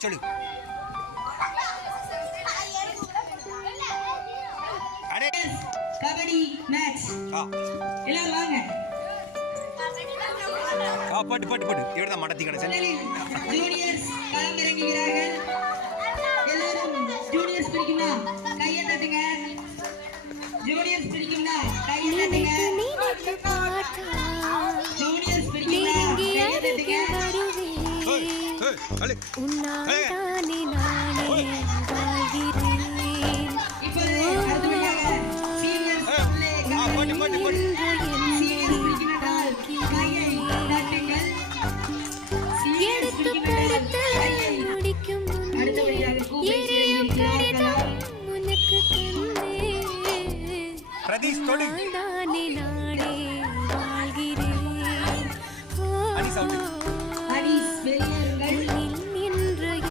சொல்லு. கபடி மேட்ச். எல்லாரும் வாங்க. பாட்டு பாட்டு பாட்டு. இவர்தான் மடத்தி கணேசன். ஜூனியர்ஸ் களமிறங்குகிறார்கள். எல்லாரும் ஜூனியர்ஸ் பிடிக்குமா கையை தட்டுங்க. ஜூனியர்ஸ் பிடிக்குமா கையை தட்டுங்க. ஜூனியர்ஸ் பிடிக்குமா கையை தட்டுங்க. உன்னாலே நானே வாழ்கிறேன்.